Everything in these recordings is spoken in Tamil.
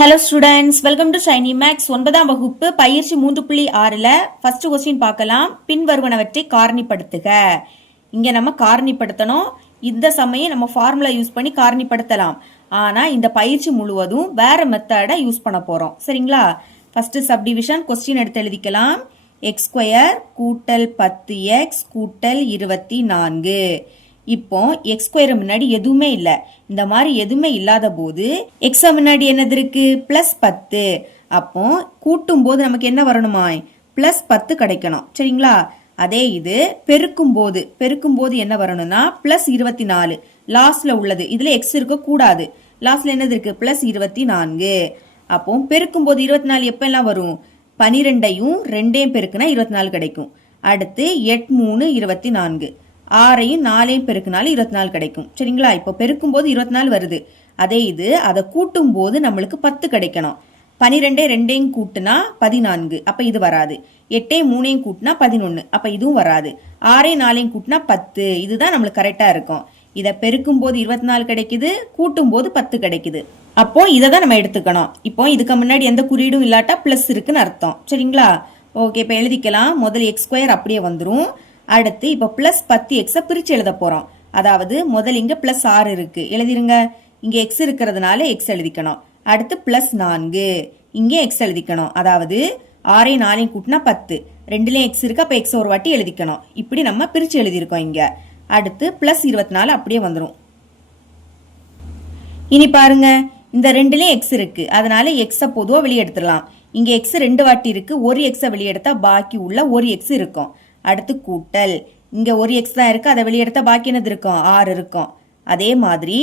Hello students, welcome to Shiny Max. 9ஆம் வகுப்பு பயிற்சி 3.6ல் ஃபர்ஸ்ட் கொஸ்டின் பார்க்கலாம். பின்வருவனவற்றை காரணிப்படுத்துக. இங்கே நம்ம காரணிப்படுத்தணும். இந்த சமயம் நம்ம ஃபார்முலா யூஸ் பண்ணி காரணிப்படுத்தலாம். ஆனால் இந்த பயிற்சி முழுவதும் வேற மெத்தடை யூஸ் பண்ண போகிறோம். சரிங்களா? ஃபர்ஸ்ட் சப்டிவிஷன் கொஸ்டின் எடுத்து எழுதிக்கலாம். x² கூட்டல் 10x கூட்டல் 24. இப்போ x² முன்னாடி எதுவுமே இல்லை. இந்த மாதிரி எதுவுமே இல்லாத போது x முன்னாடி என்னது இருக்கு? +10. அப்போ கூட்டும் போது நமக்கு என்ன வரணுமா? +10 கிடைக்கணும். சரிங்களா? அதே இது பெருக்கும் போது என்ன வரணும்னா +24. லாஸ்ட்ல உள்ளது. இதுல x இருக்க கூடாது. லாஸ்ட்ல என்னது இருக்கு? +24. அப்போ பெருக்கும் போது 24 எப்ப எல்லாம் வரும்? 12ஐயும் 2ஐயும் பெருக்குனா 24 கிடைக்கும். அடுத்து 8 3 24. 6ஐயும் 4ஐயும் பெருக்குனாலும் 24 கிடைக்கும். சரிங்களா? இப்போ பெருக்கும் போது 24 வருது. அதே இது அதை கூட்டும் போது நம்மளுக்கு 10 கிடைக்கணும். 12 2ஐயும் கூட்டுனா 14. அப்ப இது வராது. 8ஐயும் 3ஐயும் கூட்டினா 11. அப்ப இதுவும் வராது. 6ஐயும் 4ஐயும் கூட்டினா 10. இதுதான் நம்மளுக்கு கரெக்டா இருக்கும். இதை பெருக்கும் போது 24 கிடைக்குது, கூட்டும் போது 10 கிடைக்குது. அப்போ இதை தான் நம்ம எடுத்துக்கணும். இப்போ இதுக்கு முன்னாடி எந்த குறியீடும் இல்லாட்டா பிளஸ் இருக்குன்னு அர்த்தம். சரிங்களா? ஓகே, இப்போ எழுதிக்கலாம். முதல் x² அப்படியே வந்துடும். அடுத்து இப்போ +10x பிரிச்சு எழுத போறோம். அதாவது முதல் இங்க +6 இருக்கு, எழுதிருங்க. இங்க x இருக்கிறதுனால x எழுதிக்கணும். அடுத்து +4 இங்க x எழுதிக்கணும். அதாவது 6ஐயும் 4ஐயும் கூட்டினா 10. ரெண்டுலயும் x இருக்கு, அப்ப x ஒரு வாட்டி எழுதிக்கணும். இப்படி நம்ம பிரிச்சு எழுதியிருக்கோம் இங்க. அடுத்து +24 அப்படியே வந்துடும். இனி பாருங்க, இந்த ரெண்டுலயும் x இருக்கு, அதனால x பொதுவா வெளியே எடுத்துடலாம். இங்க x 2 வாட்டி இருக்கு, ஒரு x வெளியே எடுத்தா பாக்கி உள்ள ஒரு x இருக்கும். அடுத்து கூட்டல், இங்க ஒரு x தான் இருக்கு, அதை வெளியே எடுத்தா பாக்கி என்னது இருக்கும்? 6 இருக்கும். அதே மாதிரி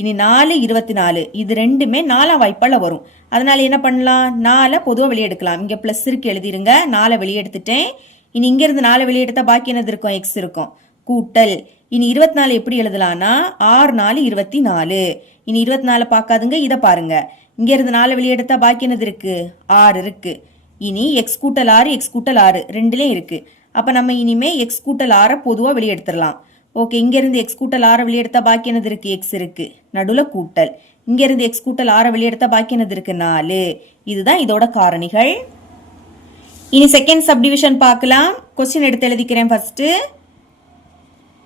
இனி 4 24, இது ரெண்டுமே 4ஆம் வாய்ப்பால வரும். அதனால என்ன பண்ணலாம்? 4 பொதுவா வெளியே எடுக்கலாம். இங்க பிளஸ் இருக்கு, எழுதிருங்க. 4 வெளியே எடுத்துட்டேன். இனி இங்க இருந்து 4 வெளியே எடுத்தா பாக்கி என்னது இருக்கும்? x இருக்கும். கூட்டல், இனி 24 எப்படி எழுதலாம்னா 6 4 24. இனி 24 பார்க்காதுங்க, இதை பாருங்க. இங்க இருந்து 4 வெளியே எடுத்தா பாக்கி என்னது இருக்கு? 6 இருக்கு. இனி x கூட்டல் 6 x கூட்டல் 6 ரெண்டுலயும் இருக்கு. அப்ப நம்ம இனிமே x கூட்டல் 6 பொதுவா வெளியே எடுத்துடலாம். ஓகே, இங்க இருந்து x கூட்டல் 6 வெளியே எடுத்தா பாக்கி என்னது இருக்கு? x இருக்கு. நடுவுல கூட்டல், இங்க இருந்து x கூட்டல் 6 வெளியே எடுத்தா பாக்கி என்னது இருக்கு? 4. இதுதான் இதோட காரணிகள். இனி செகண்ட் சப்டிவிஷன் பார்க்கலாம். கொஸ்டின் எடுத்து எழுதிக்கிறேன். ஃபர்ஸ்ட்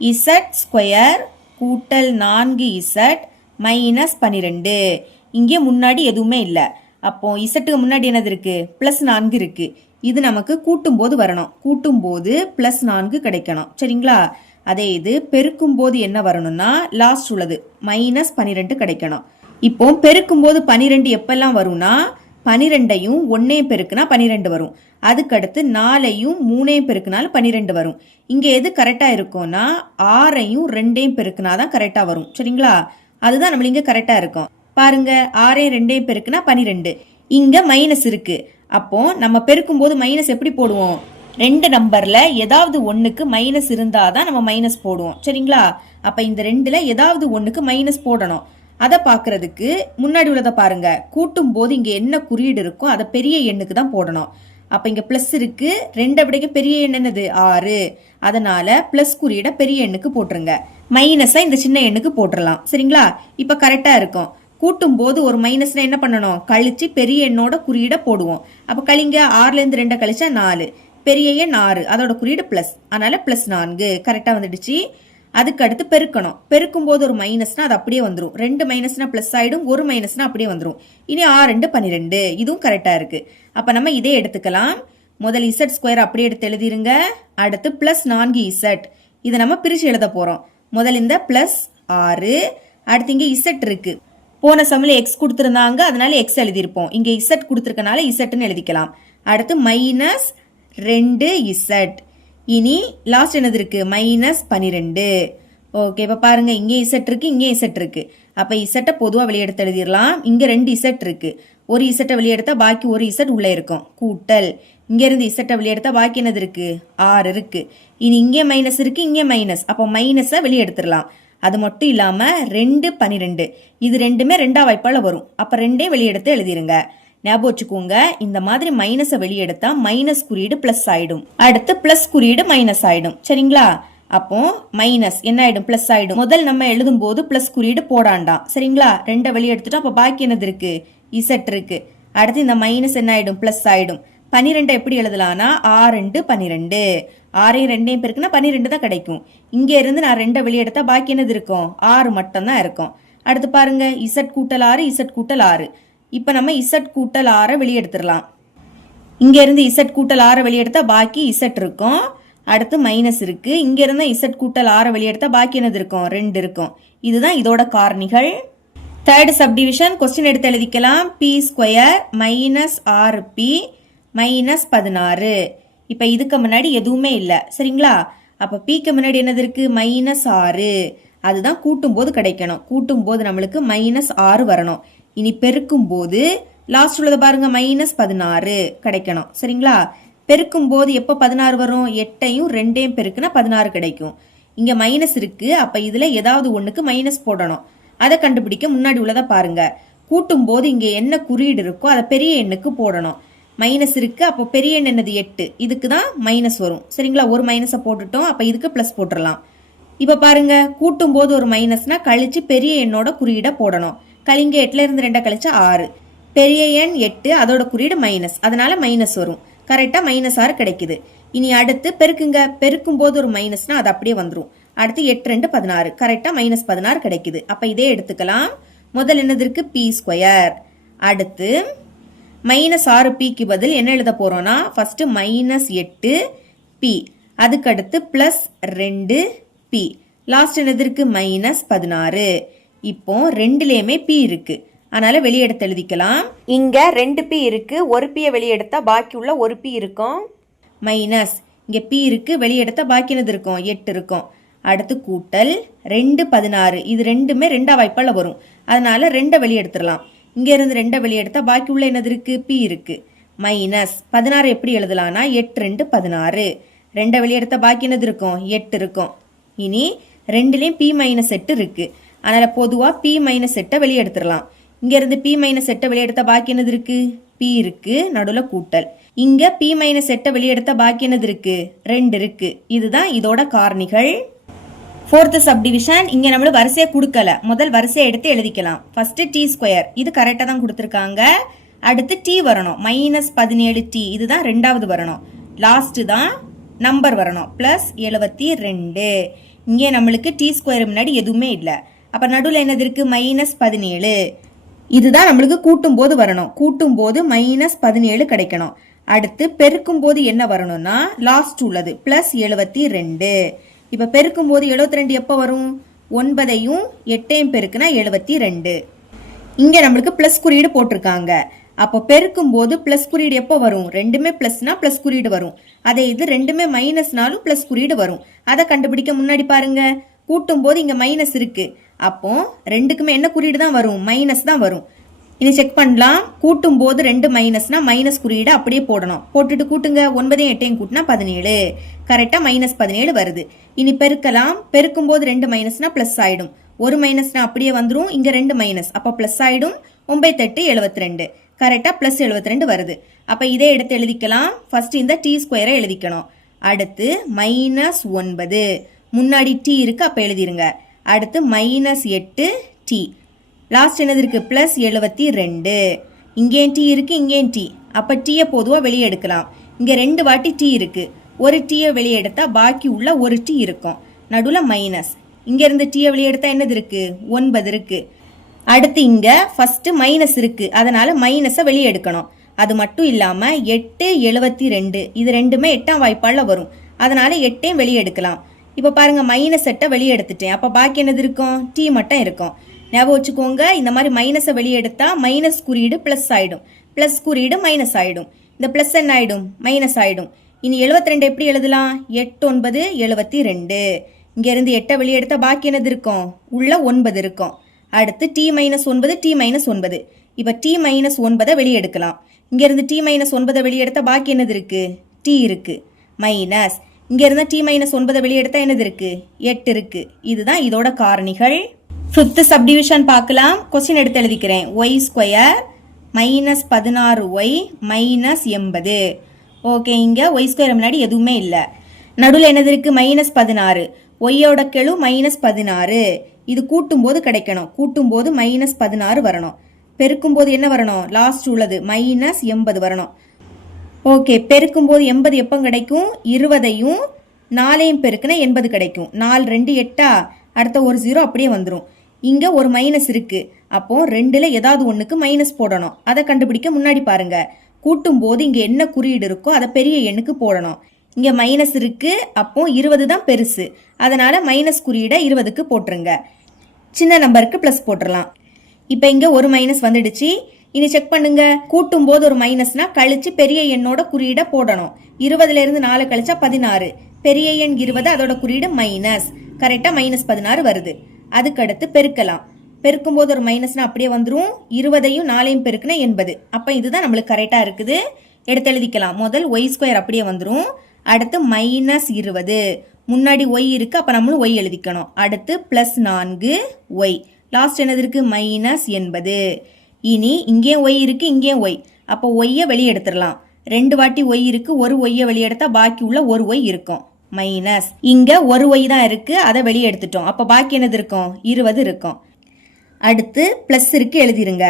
z² கூட்டல் 4z மைனஸ் 12. இங்கே முன்னாடி எதுவுமே இல்லை. அப்போ இசட்டுக்கு முன்னாடி என்னது இருக்கு? +4 இருக்கு. இது நமக்கு கூட்டும் போது வரணும். கூட்டும் போது +4 கிடைக்கணும். சரிங்களா? அதே இது பெருக்கும் போது என்ன வரணும்னா லாஸ்ட் உள்ளது -12 கிடைக்கணும். இப்போ பெருக்கும் போது 12 எப்பெல்லாம் வரும்னா 12ஐயும் 1ஐயும் பெருக்குனா 12 வரும். அதுக்கடுத்து 4ஐயும் 3ஐயும் பெருக்குனாலும் 12 வரும். இங்க எது கரெக்டா இருக்கும்னா 6ஐயும் 2ஐயும் பெருக்குனாதான் கரெக்டா வரும். சரிங்களா? அதுதான் நம்மள இங்க கரெக்டா இருக்கும். பாருங்க, 6ஐயும் 2ஐயும் பெருக்குனா 12. இங்க மைனஸ் இருக்கு. அப்போ நம்ம பெருக்கும் போது மைனஸ் எப்படி போடுவோம்? 2 நம்பர்ல ஏதாவது ஒண்ணுக்கு மைனஸ் இருந்தாதான் நம்ம மைனஸ் போடுவோம். சரிங்களா? அப்ப இந்த 2ல ஏதாவது ஒண்ணுக்கு மைனஸ் போடணும். அதை பாக்குறதுக்கு முன்னாடி உள்ளதை பாருங்க. கூட்டும் போது இங்க என்ன குறியீடு இருக்கோ அதை பெரிய எண்ணுக்கு தான் போடணும். அப்ப இங்க பிளஸ் இருக்கு, 2 விடைக்கு பெரிய எண் என்னது? 6. அதனால பிளஸ் குறியீட பெரிய எண்ணுக்கு போட்டுருங்க. மைனஸா இந்த சின்ன எண்ணுக்கு போட்டுடலாம். சரிங்களா? இப்ப கரெக்டா இருக்கும். கூட்டும் போது ஒரு மைனஸ்னா என்ன பண்ணணும்? கழிச்சு பெரிய எண்ணோட குறியீட போடுவோம். அப்ப கழிங்க, 6ல இருந்து 2 கழிச்சா 4, பெரிய எண் 6, அதோட குறியீடு பிளஸ். அதனால +4 கரெக்டா வந்துடுச்சு. அதுக்கு அடுத்து பெருக்கணும். பெருக்கும் போது ஒரு மைனஸ்னா அது அப்படியே வந்துடும். 2 மைனஸ்னா பிளஸ் ஆயிடும், ஒரு மைனஸ்னா அப்படியே வந்துடும். இனி 6 2 12, இதுவும் கரெக்டா இருக்கு. அப்ப நம்ம இதே எடுத்துக்கலாம். முதல் z² அப்படியே எடுத்து எழுதிருங்க. அடுத்து +4z, இதை நம்ம பிரிச்சு எழுத போறோம். முதல் இந்த +6, அடுத்து இங்க z இருக்கு. போன சம்ல x கொடுத்திருந்தாங்க, அதனால x எழுதியிருப்போம். இங்க z கொடுத்திருக்கனால zன்னு எழுதிக்கலாம். அடுத்து -2z. இனி லாஸ்ட் என்னது இருக்கு? -12. ஓகே, இப்ப பாருங்க, இங்கே z இருக்கு, இங்கே z இருக்கு. அப்ப z பொதுவா வெளியெடுத்து எழுதிடலாம். இங்க 2 z இருக்கு. ஒரு z வெளியெடுத்தா பாக்கி ஒரு z உள்ள இருக்கும். கூட்டல், இங்க இருந்து z வெளியெடுத்தா பாக்கி என்னது இருக்கு? 6 இருக்கு. இனி இங்கே மைனஸ் இருக்கு, இங்கே மைனஸ். அப்போ மைனஸை வெளியெடுத்துடலாம். அது மட்டும் இல்லாம 2 12, இது ரெண்டுமே 2ஆம் வாய்ப்பால வரும். அப்ப 2ஐயும் வெளியெடுத்து எழுதிருங்க. ஞாபகம் வச்சுக்கோங்க, இந்த மாதிரி மைனஸை வெளியெடுத்தா மைனஸ் குறியீடு பிளஸ் ஆயிடும். அடுத்து பிளஸ் குறியீடு மைனஸ் ஆயிடும். சரிங்களா? அப்போ மைனஸ் என்ன ஆயிடும் பிளஸ் ஆயிடும். முதல் நம்ம எழுதும் போது பிளஸ் குறியீடு போடாண்டாம் சரிங்களா. 2 வெளியே எடுத்துட்டோம். அப்ப பாக்கி என்னது இருக்கு இசட் இருக்கு. அடுத்து இந்த மைனஸ் என்ன ஆயிடும் பிளஸ் ஆயிடும். 12 எப்படி எழுதலாம்னா 6 12 6 2 பெருக்குனா 12 தான் கிடைக்கும். இங்க இருந்து நான் 2 வெளியே எடுத்தா பாக்கி என்னது இருக்கும் 6 மட்டும் தான் இருக்கும். அடுத்து பாருங்க இசட் கூட்டல் 6 இசட் கூட்டல் 6. இப்ப நம்ம இசட் கூட்டல் 6 வெளியே எடுத்துடலாம். இங்க இருந்து இசட் கூட்டல் 6 வெளியே எடுத்தா பாக்கி இசட் இருக்கும். அடுத்து மைனஸ் இருக்கு. இங்க இருந்தா இசட் கூட்டல் 6 வெளியே எடுத்தா பாக்கி என்னது இருக்கும் 2 இருக்கும். இதுதான் இதோட காரணிகள். தேர்ட் சப்டிவிஷன் கொஸ்டின் எடுத்து எழுதிக்கலாம். P square minus 6p minus 16. இப்ப இதுக்கு முன்னாடி எதுவுமே இல்லை சரிங்களா. அப்ப பிக்கு முன்னாடி என்னது இருக்கு மைனஸ் 6. அதுதான் கூட்டும் போது கிடைக்கணும். கூட்டும் போது நம்மளுக்கு மைனஸ் 6 வரணும். இனி பெருக்கும் போது லாஸ்ட் உள்ளது பாருங்க மைனஸ் 16 கிடைக்கணும் சரிங்களா. பெருக்கும் போது எப்போ 16 வரும் 8ஐயும் 2ஐயும் பெருக்குனா 16 கிடைக்கும். இங்க மைனஸ் இருக்கு. அப்ப இதுல ஏதாவது ஒண்ணுக்கு மைனஸ் போடணும். அதை கண்டுபிடிக்க முன்னாடி உள்ளதை பாருங்க. கூட்டும் போது இங்க என்ன குறியீடு இருக்கோ அதை பெரிய எண்ணுக்கு போடணும். மைனஸ் இருக்கு. அப்போ பெரிய எண் என்னது 8. இதுக்கு தான் மைனஸ் வரும் சரிங்களா. ஒரு மைனஸை போட்டுட்டோம். அப்ப இதுக்கு பிளஸ் போட்டுடலாம். இப்ப பாருங்க கூட்டும் போது ஒரு மைனஸ்னா கழிச்சு பெரிய எண்ணோட குறியீடை போடணும். கழிங்க 8ல இருந்து 2 கழிச்சு 6. பெரிய எண் 8 அதோட குறியீடு மைனஸ். அதனால மைனஸ் வரும். கரெக்டா மைனஸ் 6 கிடைக்குது. இனி அடுத்து பெருக்குங்க. பெருக்கும் போது ஒரு மைனஸ்னா அது அப்படியே வந்துடும். அடுத்து 8 2 16 கரெக்டா மைனஸ் 16 கிடைக்குது. அப்ப இதே எடுத்துக்கலாம். முதல் என்னது இருக்கு பி ஸ்கொயர். அடுத்து மைனஸ் 6pக்கு பதில் என்ன எழுத போறோம்னா ஃபர்ஸ்ட் மைனஸ் 8p அதுக்கு அடுத்து பிளஸ் 2p லாஸ்ட் என்னது இருக்கு மைனஸ் 16. இப்போ ரெண்டுலயுமே p இருக்கு. அதனால வெளியே எடுத்து எழுதிக்கலாம். இங்க 2p இருக்கு. ஒரு p வெளியே எடுத்தா பாக்கி உள்ள ஒரு p இருக்கும். மைனஸ் இங்க p இருக்கு. வெளியே எடுத்தா பாக்கி என்னது இருக்கும் 8 இருக்கும். அடுத்து கூட்டல் 2 16. இது ரெண்டுமே 2ஆ வாய்ப்பால வரும். அதனால 2 வெளியே எடுத்துடலாம். இங்க இருந்து 2 வெளியே எடுத்தா பாக்கி உள்ள என்னது இருக்கு p இருக்கு. மைனஸ் 16 எப்படி எழுதலாம்னா 8 2 16. 2 வெளியே எடுத்தா பாக்கி என்னது இருக்கும் 8 இருக்கும். இனி ரெண்டுலயும் p மைனஸ் 8 இருக்கு. அதனால பொதுவா p மைனஸ் 8 வெளியே எடுத்துடலாம். இங்க இருந்து p மைனஸ் 8 வெளியே எடுத்தா பாக்கி என்னது இருக்கு p இருக்கு. நடுவுல கூட்டல். இங்க p மைனஸ் 8 வெளியே எடுத்தா பாக்கி என்னது இருக்கு 2 இருக்கு. இதுதான் இதோட காரணிகள். ஃபோர்த் சப்டிவிஷன் இங்க நம்மளுக்கு வரிசையை கொடுக்கல. முதல் வரிசையை எடுத்து எழுதிக்கலாம். ஃபர்ஸ்ட் டி ஸ்கொயர் இது கரெக்டா தான் கொடுத்துருக்காங்க. அடுத்து டி வரணும் மைனஸ் 17t இதுதான் ரெண்டாவது வரணும். லாஸ்ட் தான் நம்பர் வரணும் பிளஸ் 72. இங்கே நம்மளுக்கு டி ஸ்கொயர் முன்னாடி எதுவுமே இல்லை. அப்ப நடுவில் என்னது இருக்கு மைனஸ் 17. இதுதான் நம்மளுக்கு கூட்டும் போது வரணும். கூட்டும் போது மைனஸ் 17 கிடைக்கணும். அடுத்து பெருக்கும் போது என்ன வரணும்னா லாஸ்ட் உள்ளது பிளஸ் 72. இப்ப பெருக்கும் போது 72 எப்ப வரும் 9ஐயும் 8ஐயும் பெருக்குனா 72. இங்க நம்மளுக்கு பிளஸ் குறியீடு போட்டிருக்காங்க. அப்போ பெருக்கும் போது பிளஸ் குறியீடு எப்போ வரும் ரெண்டுமே பிளஸ்னா பிளஸ் குறியீடு வரும். அதே இது ரெண்டுமே மைனஸ்னாலும் பிளஸ் குறியீடு வரும். அதை கண்டுபிடிக்க முன்னாடி பாருங்க கூட்டும் போது இங்க மைனஸ் இருக்கு. அப்போ ரெண்டுக்குமே என்ன குறியீடு தான் வரும் மைனஸ் தான் வரும். இனி செக் பண்ணலாம். கூட்டும் போது 2 மைனஸ்னா மைனஸ் குறியீடு அப்படியே போடணும். போட்டுட்டு கூட்டுங்க 9ஐயும் 8ஐயும் கூட்டினா 17. கரெக்டா மைனஸ் 17 வருது. இனி பெருக்கலாம். பெருக்கும் போது 2 மைனஸ்னா பிளஸ் ஆயிடும். ஒரு மைனஸ்னா அப்படியே வந்துடும். இங்க 2 மைனஸ் அப்ப பிளஸ் ஆயிடும். 9 8 72 கரெக்டா பிளஸ் 72 வருது. அப்ப இதே எடுத்து எழுதிக்கலாம். ஃபர்ஸ்ட் இந்த டி ஸ்கொயரை எழுதிக்கணும். அடுத்து மைனஸ் 9 முன்னாடி டி இருக்கு அப்ப எழுதிருங்க. அடுத்து மைனஸ் 8t லாஸ்ட் என்னது இருக்கு பிளஸ் 72. இங்கேயும் டி இருக்கு இங்கேயும் டி. அப்ப டீயை பொதுவா வெளியே எடுக்கலாம். இங்க 2 வாட்டி டி இருக்கு. ஒரு டீயை வெளியே எடுத்தா பாக்கி உள்ள ஒரு டி இருக்கும். நடுவுல மைனஸ். இங்க இருந்து டீயை வெளியே எடுத்தா என்னது இருக்கு 9 இருக்கு. அடுத்து இங்க ஃபர்ஸ்ட் மைனஸ் இருக்கு. அதனால மைனஸை வெளியே எடுக்கணும். அது மட்டும் இல்லாம 8 72 இது ரெண்டுமே 8ஆம் வாய்ப்பால வரும். அதனால 8ஐயும் வெளியே எடுக்கலாம். இப்ப பாருங்க மைனஸ் 8 வெளியே எடுத்துட்டேன். அப்ப பாக்கி என்னது இருக்கும் டி மட்டும் இருக்கும். ஞாபகம் வச்சுக்கோங்க. இந்த மாதிரி மைனஸை வெளியே எடுத்தா மைனஸ் குறியீடு பிளஸ் ஆயிடும். பிளஸ் குறியீடு மைனஸ் ஆயிடும். இந்த பிளஸ் என்ன ஆயிடும் மைனஸ் ஆயிடும். இனி 72 எப்படி எழுதலாம் 8 9 72. இங்க இருந்து 8 வெளியே எடுத்தா பாக்கி என்னது இருக்கும் உள்ள 9 இருக்கும். அடுத்து டி மைனஸ் 9 டி மைனஸ் 9. இப்ப டி மைனஸ் 9 வெளியே எடுக்கலாம். இங்க இருந்து டி மைனஸ் 9 வெளியே எடுத்தா பாக்கி என்னது இருக்கு டி இருக்கு. மைனஸ் இங்க இருந்தா டி மைனஸ் 9 வெளியே எடுத்தா என்னது இருக்கு 8 இருக்கு. இதுதான் இதோட காரணிகள். ஃபிஃப்த் சப்டிவிஷன் பார்க்கலாம். கொஸ்டின் எடுத்து எழுதிக்கிறேன். Y square minus 16y minus 80. Okay இங்க ஒய் ஸ்கொயர் முன்னாடி எதுவுமே இல்லை. நடுவில் என்னது இருக்கு மைனஸ் 16. ஒய்யோட கெழு -16. இது கூட்டும் போது கிடைக்கணும். கூட்டும் போது -16 வரணும். பெருக்கும் போது என்ன வரணும்? லாஸ்ட் உள்ளது -80 வரணும். ஓகே, பெருக்கும் போது 80 எப்போ கிடைக்கும்? 20ஐயும் 4ஐயும் பெருக்குனா 80 கிடைக்கும். 4 2 8 அடுத்த ஒரு 0 அப்படியே வந்துடும். இங்க ஒரு மைனஸ் இருக்கு. அப்போ 2ல ஏதாவது ஒண்ணுக்கு மைனஸ் போடணும். அதை கண்டுபிடிக்க முன்னாடி பாருங்க. கூட்டும் போது இங்க என்ன குறியீடு இருக்கோ அதை பெரிய எண்ணுக்கு போடணும். இங்க மைனஸ் இருக்கு. அப்போ 20 தான் பெருசு. அதனால மைனஸ் குறியீடை 20க்கு போட்டுருங்க. சின்ன நம்பருக்கு பிளஸ் போட்டுடலாம். இப்ப இங்க ஒரு மைனஸ் வந்துடுச்சு. இனி செக் பண்ணுங்க. கூட்டும் போது ஒரு மைனஸ்னா கழிச்சு பெரிய எண்ணோட குறியீடை போடணும். 20ல இருந்து 4 கழிச்சா 16. பெரிய எண் 20, அதோட குறியீடு மைனஸ். கரெக்டா -16 வருது. அதுக்கடுத்து பெருக்கலாம். பெருக்கும் போது ஒரு மைனஸ்னா அப்படியே வந்துடும். 20ஐயும் 4ஐயும் பெருக்குனா 80. அப்ப இதுதான் நம்மளுக்கு கரெக்டா இருக்குது. எடுத்து எழுதிக்கலாம். முதல் y² அப்படியே வந்துடும். அடுத்து -20. முன்னாடி y இருக்கு. அப்ப நம்மளும் y எழுதிக்கணும். அடுத்து +4y. லாஸ்ட் என்னது இருக்கு? -80. இனி இங்கேயும் y இருக்கு, இங்கேயும் y. அப்போ y வெளியே எடுத்துடலாம். 2 வாட்டி y இருக்கு. ஒரு y வெளியே எடுத்தா பாக்கி உள்ள ஒரு y இருக்கும். மைனஸ் இங்க ஒரு y தான் இருக்கு. அதை வெளியே எடுத்துட்டோம். அப்ப பாக்கி என்னது இருக்கும்? 20 இருக்கும். அடுத்து பிளஸ் இருக்கு, எழுதிருங்க.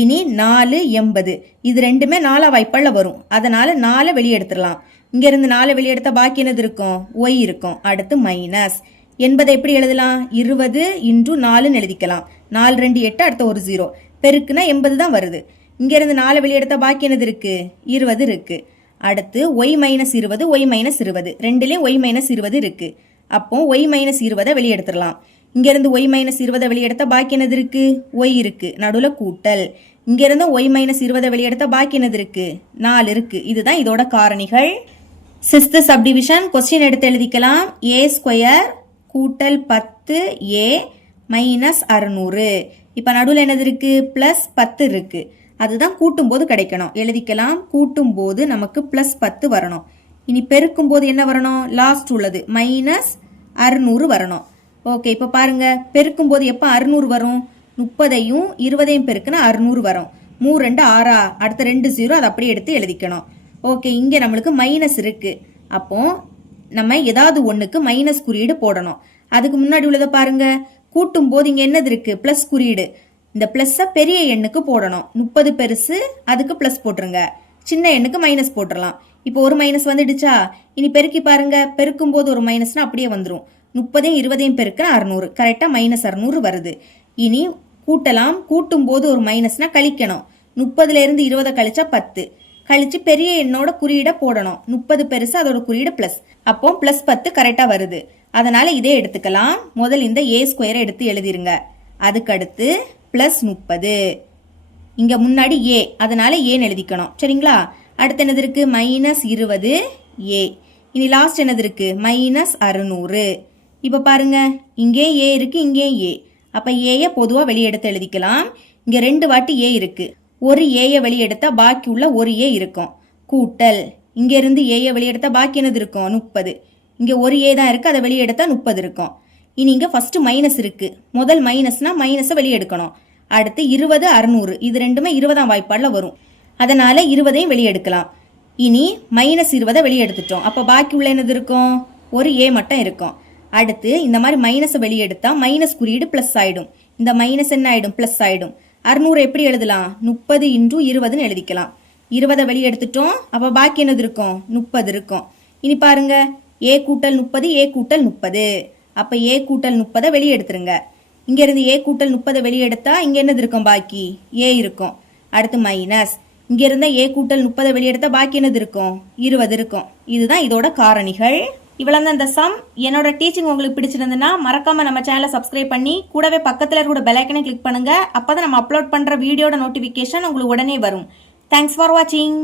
இனி 4 80. இது ரெண்டுமே 4 வாய்ப்பால வரும். அதனால 4 வெளியே எடுத்துடலாம். இங்க இருந்து 4 வெளியே எடுத்தா பாக்கி என்னது இருக்கும்? y இருக்கும். அடுத்து மைனஸ் 80 எப்படி எழுதலாம்? 20 × 4 எழுதிக்கலாம். 4 2 8 அடுத்த ஒரு 0 பெருக்குனா 80 தான் வருது. இங்க இருந்து 4 வெளியே எடுத்தா பாக்கி என்னது இருக்கு? 20 இருக்கு. அடுத்து y -20 y -20 ரெண்டுலயும் y -20 இருக்கு. அப்போ y -20 வெளியே எடுத்துடலாம். இங்க இருந்து y -20 வெளியே எடுத்தா பாக்கி என்னது இருக்கு? y இருக்கு. நடுவுல கூட்டல். இங்க இருந்து y -20 வெளியே எடுத்தா பாக்கி என்னது இருக்கு? 4 இருக்கு. இதுதான் இதோட காரணிகள். 6th சப்டிவிஷன் கொஸ்டின் எடுத்து எழுதிக்கலாம். a² கூட்டல் 10a -600. இப்ப நடுவுல என்னது இருக்கு? +10 இருக்கு. அதுதான் கூட்டும் போது கிடைக்கணும். எழுதிக்கலாம். கூட்டும் போது நமக்கு +10 வரணும். இனி பெருக்கும் போது என்ன வரணும்? லாஸ்ட் உள்ளது -600 வரணும். ஓகே, இப்ப பாருங்க. பெருக்கும் போது எப்ப 600 வரும்? 30ஐயும் 20ஐயும் பெருக்குனா 600 வரும். 3 2 6 அடுத்த 2 0 அதை அப்படியே எடுத்து எழுதிக்கணும். ஓகே, இங்க நம்மளுக்கு மைனஸ் இருக்கு. அப்போ நம்ம ஏதாவது ஒண்ணுக்கு மைனஸ் குறியீடு போடணும். அதுக்கு முன்னாடி உள்ளதை பாருங்க. கூட்டும் போது இங்க என்னது இருக்கு? பிளஸ் குறியீடு. இந்த பிளஸ் பெரிய எண்ணுக்கு போடணும். 30 பெருசு, அதுக்கு பிளஸ் போட்டுருங்க. சின்ன எண்ணுக்கு மைனஸ் போட்டுடலாம். இப்போ ஒரு மைனஸ் வந்துடுச்சா? இனி பெருக்கி பாருங்க. பெருக்கும் போது ஒரு மைனஸ்னா அப்படியே வந்துடும். 30ஐயும் 20ஐயும் பெருக்குனா 600. கரெக்டா -600 வருது. இனி கூட்டலாம். கூட்டும் போது ஒரு மைனஸ்னா கழிக்கணும். 30ல இருந்து 20 கழிச்சா 10. கழிச்சு பெரிய எண்ணோட குறியீடை போடணும். 30 பெருசு, அதோட குறியீடு பிளஸ். அப்போ +10 கரெக்டா வருது. அதனால இதே எடுத்துக்கலாம். முதல் இந்த a² எடுத்து எழுதிருங்க. அதுக்கடுத்து +30. இங்க முன்னாடி a, அதனால ஏன்னு எழுதிக்கணும். சரிங்களா? அடுத்து என்னது இருக்கு? -20a. இனி லாஸ்ட் என்னது இருக்கு? -600. இப்ப பாருங்க. இங்கே a இருக்கு, இங்கே a. அப்ப a பொதுவா வெளியே எடுத்து எழுதிக்கலாம். இங்க 2 வாட்டி a இருக்கு. ஒரு a வெளியே எடுத்தா பாக்கி உள்ள ஒரு a இருக்கும். கூட்டல். இங்க இருந்து a வெளியே எடுத்தா பாக்கி என்னது இருக்கும்? 30. இங்க ஒரு a தான் இருக்கு. அதை வெளியே எடுத்தா 30 இருக்கும். இனி இங்க ஃபர்ஸ்ட் மைனஸ் இருக்கு. முதல் மைனஸ்னா மைனஸை வெளியே எடுக்கணும். அடுத்து 20 600. இது ரெண்டுமே 20ஆம் வாய்ப்பாடுல வரும். அதனால 20ஐயும் வெளியே எடுக்கலாம். இனி -20 வெளியே எடுத்துட்டோம். அப்ப பாக்கி உள்ள என்னது இருக்கும்? ஒரு a மட்டும் இருக்கும். அடுத்து இந்த மாதிரி மைனஸை வெளியே எடுத்தா மைனஸ் குறியீடு பிளஸ் ஆயிடும். இந்த மைனஸ் என்ன ஆயிடும்? பிளஸ் ஆயிடும். 600 எப்படி எழுதலாம்? 30 × 20ன்னு எழுதிக்கலாம். 20 வெளியே எடுத்துட்டோம். அப்ப பாக்கி என்னது இருக்கும்? 30 இருக்கும். இனி பாருங்க. a கூட்டல் 30 a கூட்டல் 30. அப்ப a கூட்டல் 30 வெளியே எடுத்துருங்க. இங்க இருந்து a கூட்டல் 30 வெளியே எடுத்தா இங்க என்னது இருக்கும்? பாக்கி a இருக்கும். அடுத்து மைனஸ். இங்க இருந்த a கூட்டல் 30 வெளியே எடுத்தா பாக்கி என்னது இருக்கும்? 20 இருக்கும். இதுதான் இதோட காரணிகள். இவ்வளவுதான் இந்த சம். என்னோட டீச்சிங் உங்களுக்கு பிடிச்சிருந்ததுன்னா மறக்காம நம்ம சேனலை சப்ஸ்கிரைப் பண்ணி கூடவே பக்கத்துல இருக்கிற பெல் ஐக்கனை கிளிக் பண்ணுங்க. அப்பதான் நம்ம அப்லோட் பண்ற வீடியோட நோட்டிபிகேஷன் உங்களுக்கு உடனே வரும். தேங்க்ஸ் ஃபார் வாட்சிங்.